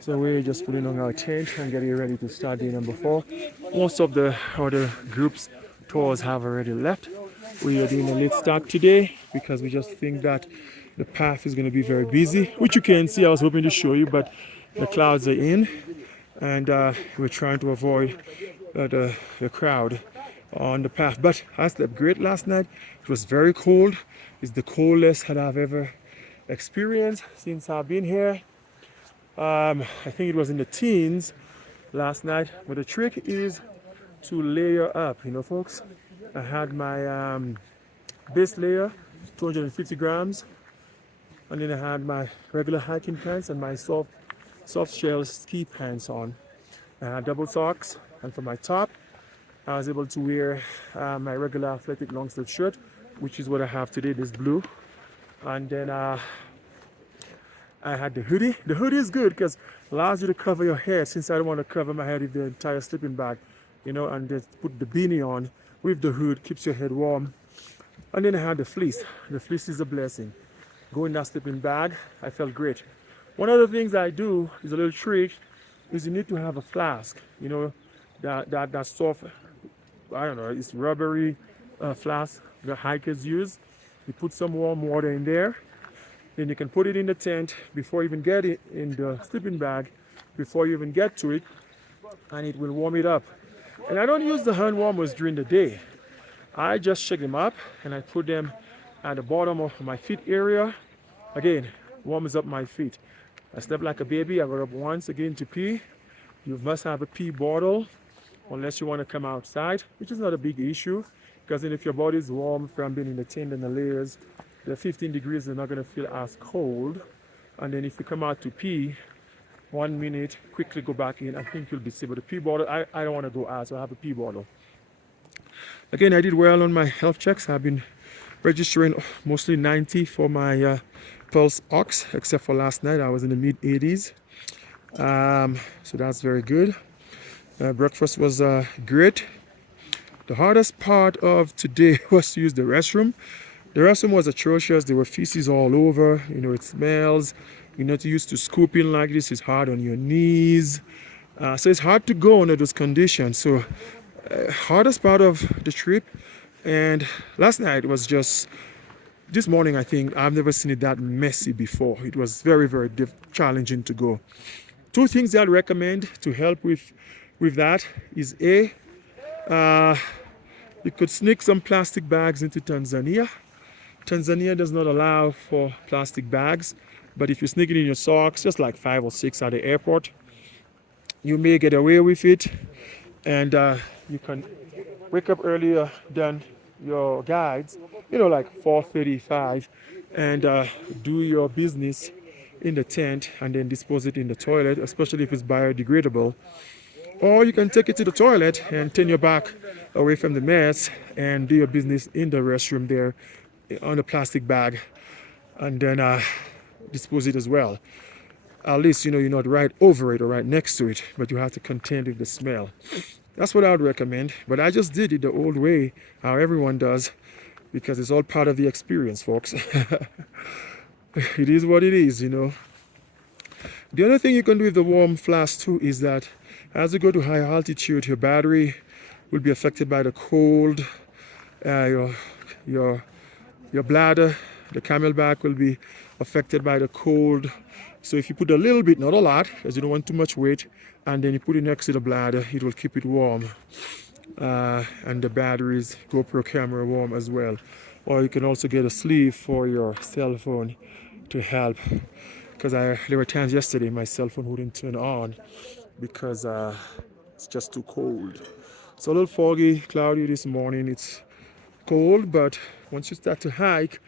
So we're just putting on our tent and getting ready to start day number 4. Most of the other groups tours have already left. We are doing a late start today because we just think that the path is going to be very busy, which you can see. I was hoping to show you, but the clouds are in, and we're trying to avoid the crowd on the path. But I slept great last night. It was very cold. It's the coldest that I've ever experienced since I've been here. I think it was in the teens last night. But the trick is to layer up, folks. I had my base layer, 250 grams, and then I had my regular hiking pants and my soft shell ski pants on. I had double socks, and for my top, I was able to wear my regular athletic long sleeve shirt, which is what I have today, this blue. And then I had the hoodie. The hoodie is good because it allows you to cover your head, since I don't want to cover my head with the entire sleeping bag, and just put the beanie on with the hood, keeps your head warm. And then I had the fleece. The fleece is a blessing. Go in that sleeping bag, I felt great. One of the things I do is a little trick, is you need to have a flask, that soft, I don't know, it's rubbery flask the hikers use. You put some warm water in there, then you can put it in the tent before you even get it in the sleeping bag, before you even get to it, and it will warm it up. And I don't use the hand warmers during the day. I just shake them up and I put them at the bottom of my feet area. Again, warms up my feet. I slept like a baby. I got up once again to pee. You must have a pee bottle unless you want to come outside, which is not a big issue, because then if your body is warm from being in the tent and the layers, the 15 degrees is not going to feel as cold. And then if you come out to pee, 1 minute, quickly go back in, I think you'll be safe. But the pee bottle, I don't want to go out, so I have a pee bottle. Again, I did well on my health checks. I've been registering mostly 90 for my pulse ox, except for last night I was in the mid 80s. So that's very good. Breakfast was great. The hardest part of today was to use the restroom. The restroom was atrocious. There were feces all over. It smells. You're not used to scooping like this. It's hard on your knees. So it's hard to go under those conditions. So hardest part of the trip. And last night was just, this morning I think, I've never seen it that messy before. It was very, very challenging to go. 2 things I'd recommend to help with that is you could sneak some plastic bags into Tanzania. Tanzania does not allow for plastic bags, but if you sneak it in your socks, just like 5 or 6 at the airport, you may get away with it, and you can wake up earlier than your guides, like 4:35, and do your business in the tent and then dispose it in the toilet, especially if it's biodegradable. Or you can take it to the toilet and turn your back away from the mess and do your business in the restroom there on a plastic bag, and then dispose it as well. At least you're not right over it or right next to it, but you have to contend with the smell. That's what I would recommend. But I just did it the old way, how everyone does, because it's all part of the experience, folks. It is what it is. The other thing you can do with the warm flask too is that as you go to high altitude, your battery will be affected by the cold. Your bladder, the camelback, will be affected by the cold. So if you put a little bit, not a lot, because you don't want too much weight, and then you put it next to the bladder, it will keep it warm. And the batteries, GoPro camera, warm as well. Or you can also get a sleeve for your cell phone to help, because there were times yesterday my cell phone wouldn't turn on because it's just too cold. It's a little foggy, cloudy this morning. It's cold, but once you start to hike,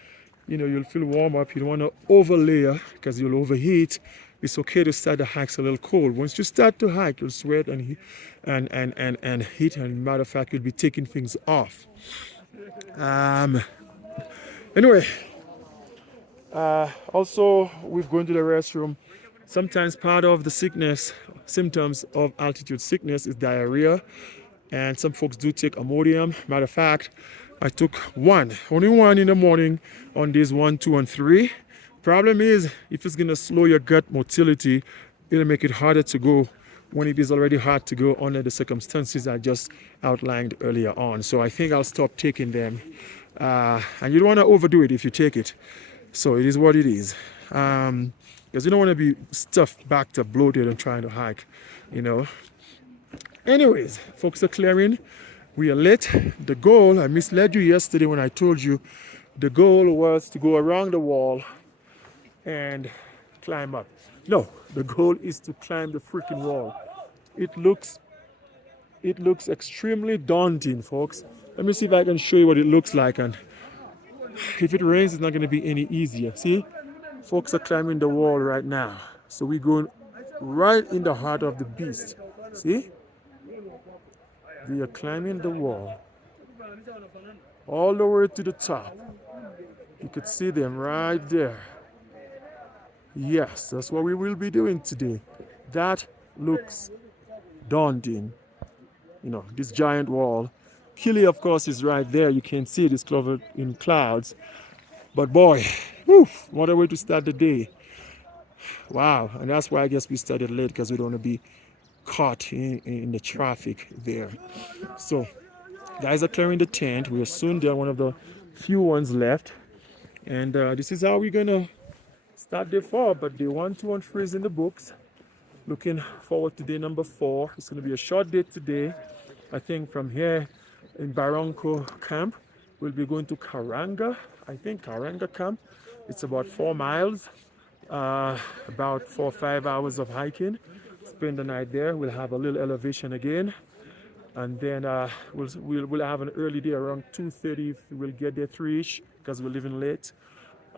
you'll feel warm up. You don't want to over layer because you'll overheat. It's okay to start the hikes a little cold. Once you start to hike, you'll sweat and heat, and matter of fact, you'll be taking things off. Anyway, also with going to the restroom, sometimes part of the symptoms of altitude sickness is diarrhea, and some folks do take Imodium. Matter of fact, I took only one in the morning on days 1, 2, and 3. Problem is, if it's gonna slow your gut motility, it'll make it harder to go when it is already hard to go under the circumstances I just outlined earlier on. So I think I'll stop taking them. And you don't want to overdo it if you take it. So it is what it is. Because you don't want to be stuffed, backed up, bloated, and trying to hike, you know. Anyways, folks are clearing. We are lit. The goal, I misled you yesterday when I told you the goal was to go around the wall and climb up. No, the goal is to climb the freaking wall. It looks extremely daunting, folks. Let me see if I can show you what it looks like, and if it rains, it's not going to be any easier. See, folks are climbing the wall right now. So we're going right in the heart of the beast. See? They are climbing the wall all the way to the top. You could see them right there. Yes, that's what we will be doing today. That looks daunting. You know, this giant wall. Kili, of course, is right there. You can see it is covered in clouds. But boy, whew, what a way to start the day. Wow, and that's why I guess we started late, because we don't want to be caught in the traffic there. So, guys are clearing the tent. We are soon there, one of the few ones left. And this is how we're going to start day 4. But day 1, 2, and 3 is in the books. Looking forward to day number 4. It's going to be a short day today. I think from here in Baranco camp, we'll be going to Karanga. I think Karanga camp. It's about 4 miles, about 4 or 5 hours of hiking. Spend the night there. We'll have a little elevation again, and then we'll have an early day around 2:30. We'll get there 3ish because we're leaving late,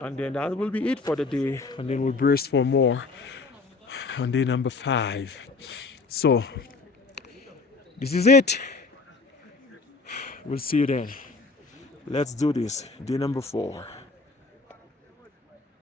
and then that will be it for the day. And then we'll brace for more on day number 5. So this is it. We'll see you then. Let's do this. Day number 4.